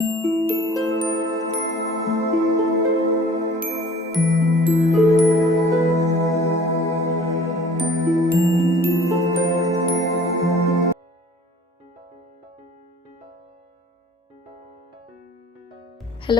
Hello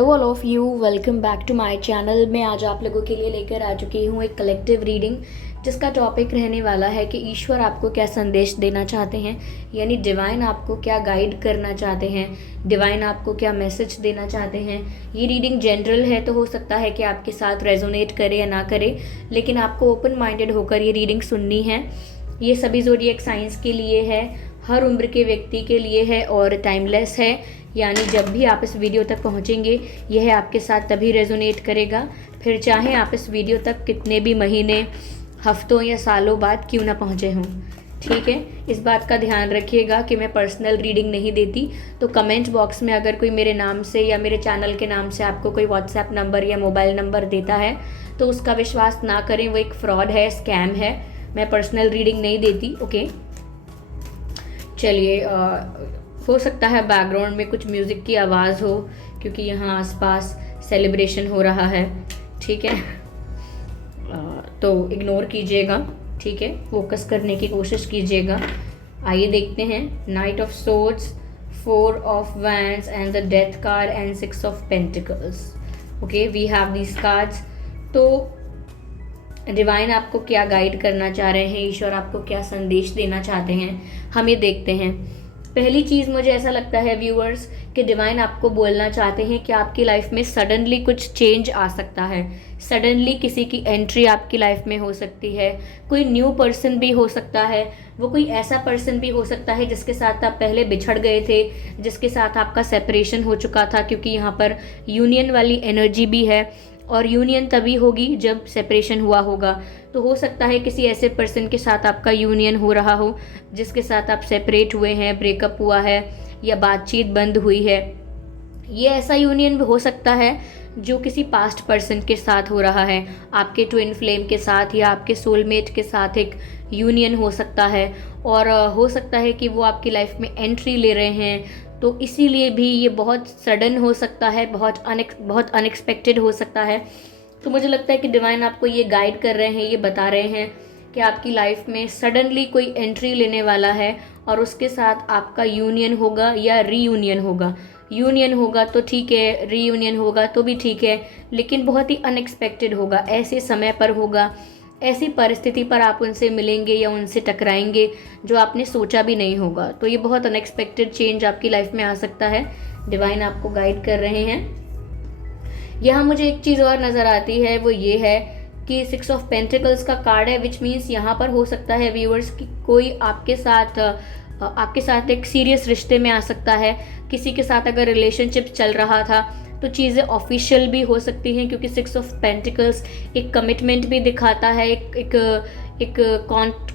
all of you, welcome back to my channel. मैं आज आप लोगों के लिए लेकर आ चुकी हूँ एक कलेक्टिव रीडिंग, जिसका टॉपिक रहने वाला है कि ईश्वर आपको क्या संदेश देना चाहते हैं, यानी डिवाइन आपको क्या गाइड करना चाहते हैं, डिवाइन आपको क्या मैसेज देना चाहते हैं। ये रीडिंग जनरल है, तो हो सकता है कि आपके साथ रेजोनेट करे या ना करे, लेकिन आपको ओपन माइंडेड होकर ये रीडिंग सुननी है। ये सभी ज़ोडिएक साइंस के लिए है, हर उम्र के व्यक्ति के लिए है और टाइमलेस है, यानी जब भी आप इस वीडियो तक पहुंचेंगे यह आपके साथ तभी रेजोनेट करेगा, फिर चाहे आप इस वीडियो तक कितने भी महीने, हफ्तों या सालों बाद क्यों ना पहुंचे हों। ठीक है, इस बात का ध्यान रखिएगा कि मैं पर्सनल रीडिंग नहीं देती। तो कमेंट बॉक्स में अगर कोई मेरे नाम से या मेरे चैनल के नाम से आपको कोई व्हाट्सएप नंबर या मोबाइल नंबर देता है तो उसका विश्वास ना करें, वो एक फ्रॉड है, स्कैम है। मैं पर्सनल रीडिंग नहीं देती। ओके, चलिए, हो सकता है बैकग्राउंड में कुछ म्यूज़िक की आवाज़ हो, क्योंकि यहाँ आसपास सेलिब्रेशन हो रहा है। ठीक है, तो इग्नोर कीजिएगा। ठीक है, फोकस करने की कोशिश कीजिएगा। आइए देखते हैं। Knight of swords, 4 of wands and the death card and 6 of pentacles. Okay, we have these cards. तो डिवाइन आपको क्या गाइड करना चाह रहे हैं, ईश्वर आपको क्या संदेश देना चाहते हैं, हम ये देखते हैं। पहली चीज़ मुझे ऐसा लगता है व्यूअर्स कि डिवाइन आपको बोलना चाहते हैं कि आपकी लाइफ में सडनली कुछ चेंज आ सकता है। सडनली किसी की एंट्री आपकी लाइफ में हो सकती है, कोई न्यू पर्सन भी हो सकता है, वो कोई ऐसा पर्सन भी हो सकता है जिसके साथ आप पहले बिछड़ गए थे, जिसके साथ आपका सेपरेशन हो चुका था, क्योंकि यहाँ पर यूनियन वाली एनर्जी भी है और यूनियन तभी होगी जब सेपरेशन हुआ होगा। तो हो सकता है किसी ऐसे पर्सन के साथ आपका यूनियन हो रहा हो जिसके साथ आप सेपरेट हुए हैं, ब्रेकअप हुआ है या बातचीत बंद हुई है। ये ऐसा यूनियन भी हो सकता है जो किसी पास्ट पर्सन के साथ हो रहा है, आपके ट्विन फ्लेम के साथ या आपके सोलमेट के साथ एक यूनियन हो सकता है। और हो सकता है कि वो आपकी लाइफ में एंट्री ले रहे हैं, तो इसीलिए भी ये बहुत सडन हो सकता है, बहुत अनएक्सपेक्टेड हो सकता है। तो मुझे लगता है कि डिवाइन आपको ये गाइड कर रहे हैं, ये बता रहे हैं कि आपकी लाइफ में सडनली कोई एंट्री लेने वाला है और उसके साथ आपका यूनियन होगा या रीयूनियन होगा। यूनियन होगा तो ठीक है, रीयूनियन होगा तो भी ठीक है, लेकिन बहुत ही अनएक्सपेक्टेड होगा, ऐसे समय पर होगा, ऐसी परिस्थिति पर आप उनसे मिलेंगे या उनसे टकराएंगे जो आपने सोचा भी नहीं होगा। तो ये बहुत अनएक्सपेक्टेड चेंज आपकी लाइफ में आ सकता है। डिवाइन आपको गाइड कर रहे हैं। यहाँ मुझे एक चीज़ और नज़र आती है, वो ये है कि 6 ऑफ पेंटिकल्स का कार्ड है, विच मीन्स यहाँ पर हो सकता है व्यूअर्स कि कोई आपके साथ एक सीरियस रिश्ते में आ सकता है। किसी के साथ अगर रिलेशनशिप चल रहा था तो चीज़ें ऑफिशियल भी हो सकती हैं, क्योंकि 6 ऑफ पेंटिकल्स एक कमिटमेंट भी दिखाता है, एक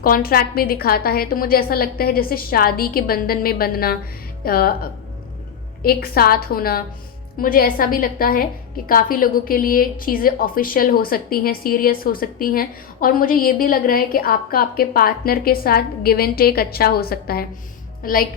कॉन्ट्रैक्ट भी दिखाता है। तो मुझे ऐसा लगता है जैसे शादी के बंधन में बंधना, एक साथ होना। मुझे ऐसा भी लगता है कि काफ़ी लोगों के लिए चीज़ें ऑफिशियल हो सकती हैं, सीरियस हो सकती हैं। और मुझे ये भी लग रहा है कि आपका आपके पार्टनर के साथ गिव एंड टेक अच्छा हो सकता है।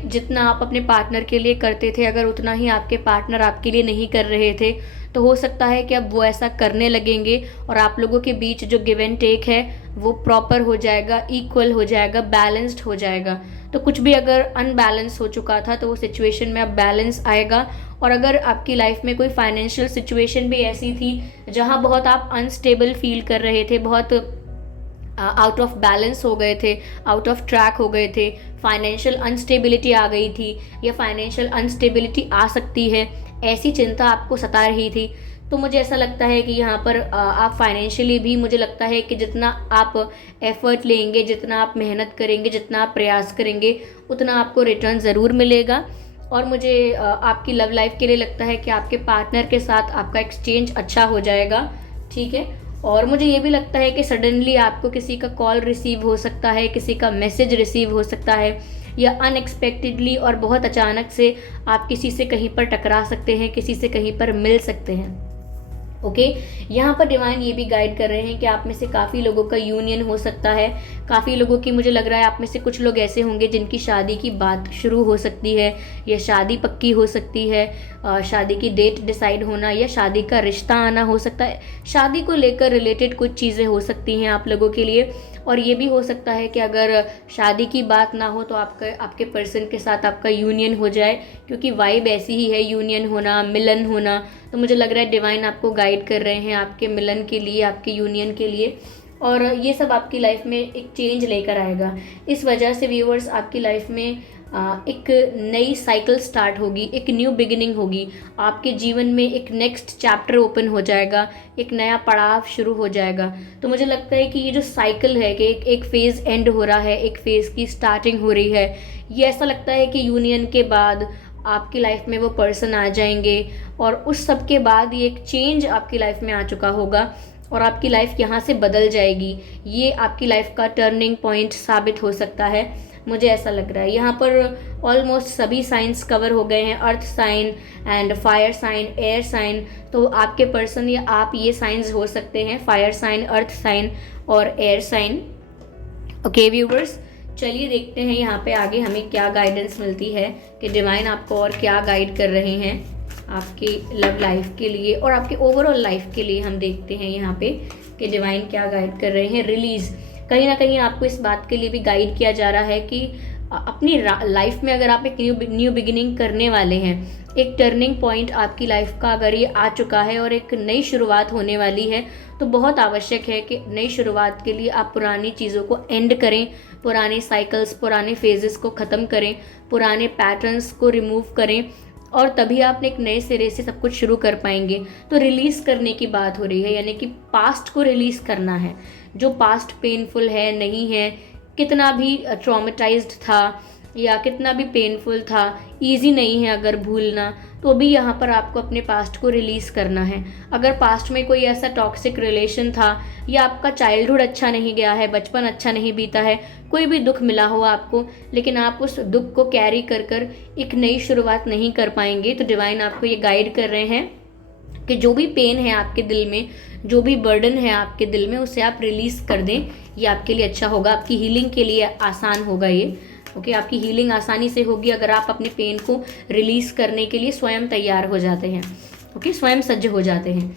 जितना आप अपने पार्टनर के लिए करते थे, अगर उतना ही आपके पार्टनर आपके लिए नहीं कर रहे थे, तो हो सकता है कि अब वो ऐसा करने लगेंगे और आप लोगों के बीच जो गिव एंड टेक है वो प्रॉपर हो जाएगा, इक्वल हो जाएगा, बैलेंस्ड हो जाएगा। तो कुछ भी अगर अनबैलेंस हो चुका था तो वो सिचुएशन में अब बैलेंस आएगा। और अगर आपकी लाइफ में कोई फाइनेंशियल सिचुएशन भी ऐसी थी जहाँ बहुत आप अनस्टेबल फील कर रहे थे, बहुत आउट ऑफ बैलेंस हो गए थे, आउट ऑफ ट्रैक हो गए थे, फाइनेंशियल अनस्टेबिलिटी आ गई थी या फाइनेंशियल अनस्टेबिलिटी आ सकती है, ऐसी चिंता आपको सता रही थी, तो मुझे ऐसा लगता है कि यहाँ पर आप फाइनेंशियली भी, मुझे लगता है कि जितना आप एफर्ट लेंगे, जितना आप मेहनत करेंगे, जितना आप प्रयास करेंगे, उतना आपको रिटर्न ज़रूर मिलेगा। और मुझे आपकी लव लाइफ के लिए लगता है कि आपके पार्टनर के साथ आपका एक्सचेंज अच्छा हो जाएगा। ठीक है, और मुझे ये भी लगता है कि सडनली आपको किसी का कॉल रिसीव हो सकता है, किसी का मैसेज रिसीव हो सकता है, या अनएक्सपेक्टेडली और बहुत अचानक से आप किसी से कहीं पर टकरा सकते हैं, किसी से कहीं पर मिल सकते हैं। ओके, यहाँ पर डिवाइन ये भी गाइड कर रहे हैं कि आप में से काफ़ी लोगों का यूनियन हो सकता है, काफ़ी लोगों की, मुझे लग रहा है आप में से कुछ लोग ऐसे होंगे जिनकी शादी की बात शुरू हो सकती है, या शादी पक्की हो सकती है, शादी की डेट डिसाइड होना या शादी का रिश्ता आना हो सकता है। शादी को लेकर रिलेटेड कुछ चीज़ें हो सकती हैं आप लोगों के लिए। और ये भी हो सकता है कि अगर शादी की बात ना हो तो आपके पर्सन के साथ आपका यूनियन हो जाए, क्योंकि वाइब ऐसी ही है, यूनियन होना, मिलन होना। तो मुझे लग रहा है डिवाइन आपको गाइड कर रहे हैं आपके मिलन के लिए, आपके यूनियन के लिए, और ये सब आपकी लाइफ में एक चेंज लेकर आएगा। इस वजह से व्यूअर्स, आपकी लाइफ में एक नई साइकिल स्टार्ट होगी, एक न्यू बिगिनिंग होगी, आपके जीवन में एक नेक्स्ट चैप्टर ओपन हो जाएगा, एक नया पड़ाव शुरू हो जाएगा। तो मुझे लगता है कि ये जो साइकिल है कि एक फेज़ एंड हो रहा है, एक फेज़ की स्टार्टिंग हो रही है, ये ऐसा लगता है कि यूनियन के बाद आपकी लाइफ में वो पर्सन आ जाएंगे, और उस सब के बाद ये एक चेंज आपकी लाइफ में आ चुका होगा और आपकी लाइफ यहाँ से बदल जाएगी। ये आपकी लाइफ का टर्निंग पॉइंट साबित हो सकता है, मुझे ऐसा लग रहा है। यहाँ पर ऑलमोस्ट सभी साइंस कवर हो गए हैं, earth sign and fire sign, air sign. तो आपके पर्सन या आप ये साइंस हो सकते हैं, फायर साइन, अर्थ साइन और एयर साइन। ओके व्यूवर्स, चलिए देखते हैं यहाँ पे आगे हमें क्या गाइडेंस मिलती है कि डिवाइन आपको और क्या गाइड कर रहे हैं आपकी लव लाइफ के लिए और आपके ओवरऑल लाइफ के लिए। हम देखते हैं यहाँ पे कि डिवाइन क्या गाइड कर रहे हैं। रिलीज, कहीं ना कहीं आपको इस बात के लिए भी गाइड किया जा रहा है कि अपनी लाइफ में अगर आप एक न्यू बिगिनिंग करने वाले हैं, एक टर्निंग पॉइंट आपकी लाइफ का अगर ये आ चुका है और एक नई शुरुआत होने वाली है, तो बहुत आवश्यक है कि नई शुरुआत के लिए आप पुरानी चीज़ों को एंड करें, पुराने साइकिल्स, पुराने फेजेस को ख़त्म करें, पुराने पैटर्न्स को रिमूव करें, और तभी आप एक नए सिरे से सब कुछ शुरू कर पाएंगे। तो रिलीज़ करने की बात हो रही है, यानी कि पास्ट को रिलीज़ करना है। जो पास्ट पेनफुल है, नहीं है, कितना भी ट्रॉमेटाइज्ड था या कितना भी पेनफुल था, इजी नहीं है अगर भूलना, तो भी यहाँ पर आपको अपने पास्ट को रिलीज़ करना है। अगर पास्ट में कोई ऐसा टॉक्सिक रिलेशन था या आपका चाइल्डहुड अच्छा नहीं गया है, बचपन अच्छा नहीं बीता है, कोई भी दुख मिला हुआ आपको, लेकिन आप उस दुख को कैरी कर कर एक नई शुरुआत नहीं कर पाएंगे, तो डिवाइन आपको ये गाइड कर रहे हैं कि जो भी पेन है आपके दिल में, जो भी बर्डन है आपके दिल में, उसे आप रिलीज़ कर दें। ये आपके लिए अच्छा होगा, आपकी हीलिंग के लिए आसान होगा ये। ओके, आपकी हीलिंग आसानी से होगी अगर आप अपने पेन को रिलीज़ करने के लिए स्वयं तैयार हो जाते हैं। ओके, स्वयं सज्ज हो जाते हैं।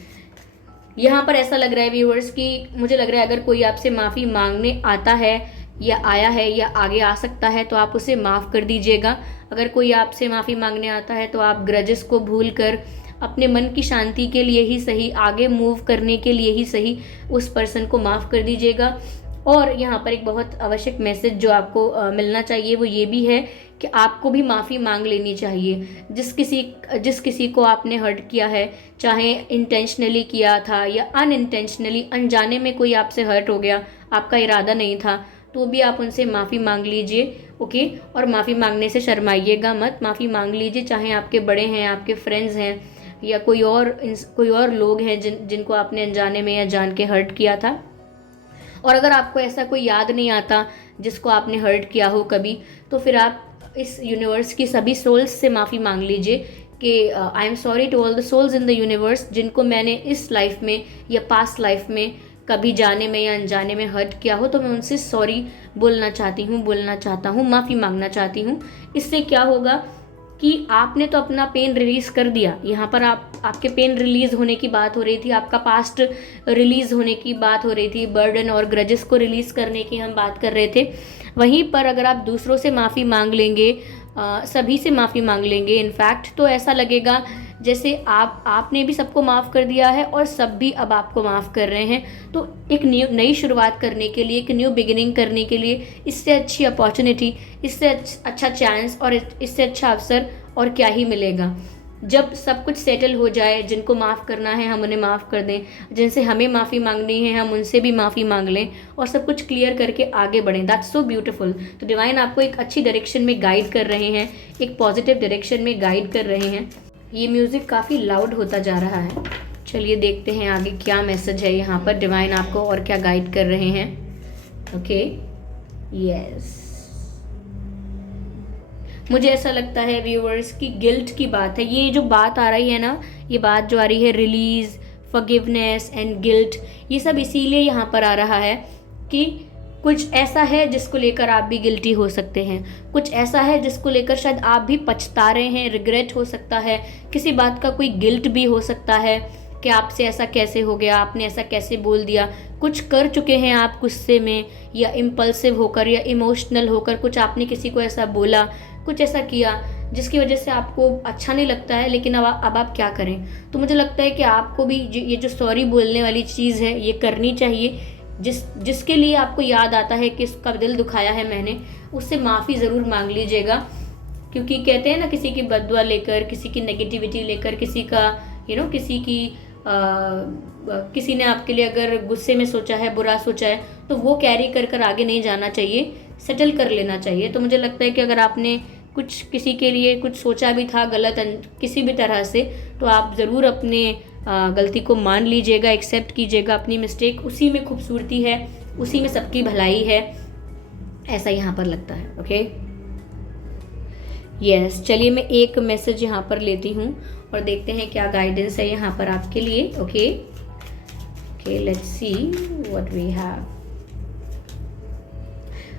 यहाँ पर ऐसा लग रहा है व्यूअर्स कि मुझे लग रहा है अगर कोई आपसे माफ़ी मांगने आता है या आया है या आगे आ सकता है, तो आप उसे माफ़ कर दीजिएगा। अगर कोई आपसे माफ़ी मांगने आता है तो आप ग्रजेस को भूल कर अपने मन की शांति के लिए ही सही, आगे मूव करने के लिए ही सही, उस पर्सन को माफ़ कर दीजिएगा। और यहाँ पर एक बहुत आवश्यक मैसेज जो आपको मिलना चाहिए वो ये भी है कि आपको भी माफ़ी मांग लेनी चाहिए। जिस किसी को आपने हर्ट किया है, चाहे इंटेंशनली किया था या अनइंटेंशनली, अनजाने में कोई आपसे हर्ट हो गया, आपका इरादा नहीं था, तो भी आप उनसे माफ़ी मांग लीजिए। ओके, और माफ़ी मांगने से शर्माइएगा मत, माफ़ी मांग लीजिए, चाहे आपके बड़े हैं, आपके फ्रेंड्स हैं या कोई और लोग हैं जिनको आपने अनजाने में या जान के हर्ट किया था। और अगर आपको ऐसा कोई याद नहीं आता जिसको आपने हर्ट किया हो कभी, तो फिर आप इस यूनिवर्स की सभी सोल्स से माफ़ी मांग लीजिए कि I am sorry to all the souls in the universe जिनको मैंने इस लाइफ में या पास्ट लाइफ में कभी जाने में या अनजाने में हर्ट किया हो, तो मैं उनसे सॉरी बोलना चाहता हूँ, माफ़ी मांगना चाहती हूँ। इससे क्या होगा कि आपने तो अपना पेन रिलीज़ कर दिया। यहाँ पर आपके पेन रिलीज़ होने की बात हो रही थी, आपका पास्ट रिलीज़ होने की बात हो रही थी, बर्डन और ग्रजेस को रिलीज़ करने की हम बात कर रहे थे। वहीं पर अगर आप दूसरों से माफ़ी मांग लेंगे, सभी से माफ़ी मांग लेंगे इनफैक्ट, तो ऐसा लगेगा जैसे आपने भी सबको माफ़ कर दिया है और सब भी अब आपको माफ़ कर रहे हैं। तो एक नई शुरुआत करने के लिए, एक न्यू बिगिनिंग करने के लिए इससे अच्छी अपॉर्चुनिटी, इससे अच्छा चांस और इससे अच्छा अवसर और क्या ही मिलेगा। जब सब कुछ सेटल हो जाए, जिनको माफ़ करना है हम उन्हें माफ़ कर दें, जिनसे हमें माफ़ी मांगनी है हम उनसे भी माफ़ी मांग लें और सब कुछ क्लियर करके आगे बढ़ें। That's so beautiful. तो डिवाइन आपको एक अच्छी डायरेक्शन में गाइड कर रहे हैं, एक पॉजिटिव डायरेक्शन में गाइड कर रहे हैं। ये म्यूज़िक काफ़ी लाउड होता जा रहा है। चलिए देखते हैं आगे क्या मैसेज है यहाँ पर, डिवाइन आपको और क्या गाइड कर रहे हैं। ओके, यस, मुझे ऐसा लगता है व्यूअर्स की गिल्ट की बात है। ये जो बात आ रही है ना, ये बात जो आ रही है रिलीज़, फॉरगिवनेस एंड गिल्ट, ये सब इसीलिए यहाँ पर आ रहा है कि कुछ ऐसा है जिसको लेकर आप भी गिल्टी हो सकते हैं, कुछ ऐसा है जिसको लेकर शायद आप भी पछता रहे हैं, रिग्रेट हो सकता है, किसी बात का कोई गिल्ट भी हो सकता है कि आपसे ऐसा कैसे हो गया, आपने ऐसा कैसे बोल दिया, कुछ कर चुके हैं आप गुस्से में या इम्पल्सिव होकर या इमोशनल होकर, कुछ आपने किसी को ऐसा बोला, कुछ ऐसा किया जिसकी वजह से आपको अच्छा नहीं लगता है, लेकिन अब आप क्या करें। तो मुझे लगता है कि आपको भी ये जो सॉरी बोलने वाली चीज़ है ये करनी चाहिए। जिसके लिए आपको याद आता है कि इसका दिल दुखाया है मैंने, उससे माफ़ी ज़रूर मांग लीजिएगा। क्योंकि कहते हैं ना, किसी की बददुआ लेकर, किसी की नेगेटिविटी लेकर, किसी का किसी ने आपके लिए अगर गुस्से में सोचा है, बुरा सोचा है, तो वो कैरी कर आगे नहीं जाना चाहिए, सेटल कर लेना चाहिए। तो मुझे लगता है कि अगर आपने कुछ किसी के लिए कुछ सोचा भी था गलत किसी भी तरह से, तो आप ज़रूर अपने गलती को मान लीजिएगा, एक्सेप्ट कीजिएगा अपनी मिस्टेक। उसी में खूबसूरती है, उसी में सबकी भलाई है, ऐसा यहाँ पर लगता है। ओके, यस, चलिए मैं एक मैसेज यहाँ पर लेती हूँ और देखते हैं क्या गाइडेंस है यहाँ पर आपके लिए। Okay, let's see what we have.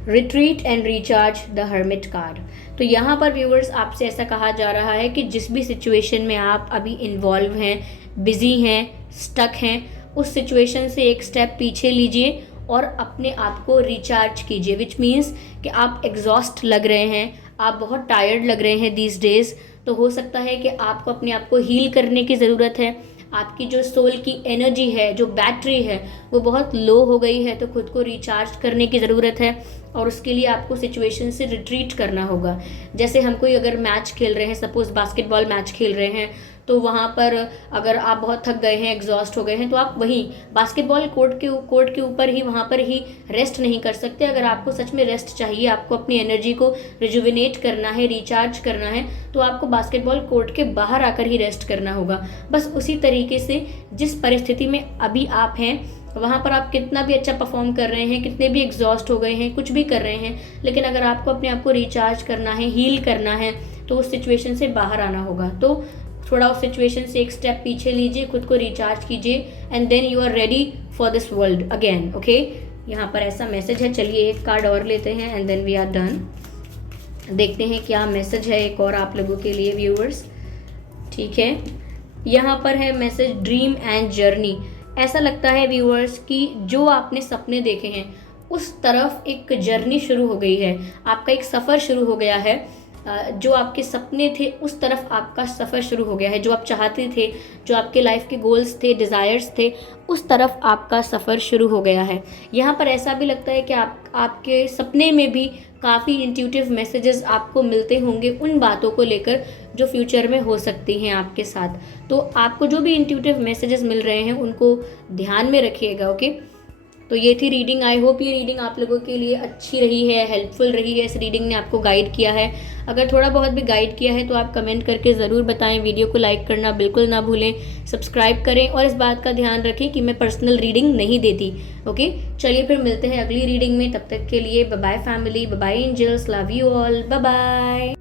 Retreat and recharge, the hermit card. तो यहाँ पर व्यूअर्स आपसे ऐसा कहा जा रहा है कि जिस भी सिचुएशन में आप अभी इन्वॉल्व हैं, बिजी हैं, स्टक हैं, उस सिचुएशन से एक स्टेप पीछे लीजिए और अपने आप को रिचार्ज कीजिए। विच मीन्स कि आप एग्जॉस्ट लग रहे हैं, आप बहुत टायर्ड लग रहे हैं दीज डेज। तो हो सकता है कि आपको अपने आप को हील करने की ज़रूरत है। आपकी जो सोल की एनर्जी है, जो बैटरी है, वो बहुत लो हो गई है, तो खुद को रिचार्ज करने की ज़रूरत है और उसके लिए आपको सिचुएशन से रिट्रीट करना होगा। जैसे हम कोई अगर मैच खेल रहे हैं, सपोज़ बास्केटबॉल मैच खेल रहे हैं, तो वहाँ पर अगर आप बहुत थक गए हैं, एग्जॉस्ट हो गए हैं, तो आप वहीं बास्केटबॉल कोर्ट के ऊपर ही वहाँ पर ही रेस्ट नहीं कर सकते। अगर आपको सच में रेस्ट चाहिए, आपको अपनी एनर्जी को रिजुविनेट करना है, रिचार्ज करना है, तो आपको बास्केटबॉल कोर्ट के बाहर आकर ही रेस्ट करना होगा। बस उसी तरीके से जिस परिस्थिति में अभी आप हैं, वहाँ पर आप कितना भी अच्छा परफॉर्म कर रहे हैं, कितने भी एग्जॉस्ट हो गए हैं, कुछ भी कर रहे हैं, लेकिन अगर आपको अपने आप को रिचार्ज करना है, हील करना है, तो उस सिचुएशन से बाहर आना होगा। तो थोड़ा उस सिचुएशन से एक स्टेप पीछे लीजिए, खुद को रिचार्ज कीजिए, and then you are ready for this world again. Okay, यहाँ पर ऐसा मैसेज है। चलिए एक कार्ड और लेते हैं and then we are done. देखते हैं क्या मैसेज है एक और आप लोगों के लिए व्यूअर्स। ठीक है, यहाँ पर है मैसेज ड्रीम एंड जर्नी। ऐसा लगता है व्यूअर्स कि जो आपने सपने देखे हैं उस तरफ एक जर्नी शुरू हो गई है, आपका एक सफ़र शुरू हो गया है। जो आपके सपने थे उस तरफ आपका सफ़र शुरू हो गया है। जो आप चाहते थे, जो आपके लाइफ के गोल्स थे, डिज़ायर्स थे, उस तरफ आपका सफ़र शुरू हो गया है। यहाँ पर ऐसा भी लगता है कि आपके सपने में भी काफ़ी इंट्यूटिव मैसेजेस आपको मिलते होंगे उन बातों को लेकर जो फ्यूचर में हो सकती हैं आपके साथ। तो आपको जो भी इंट्यूटिव मैसेजेस मिल रहे हैं उनको ध्यान में रखिएगा। ओके, तो ये थी रीडिंग। आई होप ये रीडिंग आप लोगों के लिए अच्छी रही है, हेल्पफुल रही है। इस रीडिंग ने आपको गाइड किया है। अगर थोड़ा बहुत भी गाइड किया है तो आप कमेंट करके ज़रूर बताएं। वीडियो को लाइक करना बिल्कुल ना भूलें, सब्सक्राइब करें और इस बात का ध्यान रखें कि मैं पर्सनल रीडिंग नहीं देती। ओके, चलिए फिर मिलते हैं अगली रीडिंग में। तब तक के लिए bye bye family, bye bye angels, love you all, bye bye.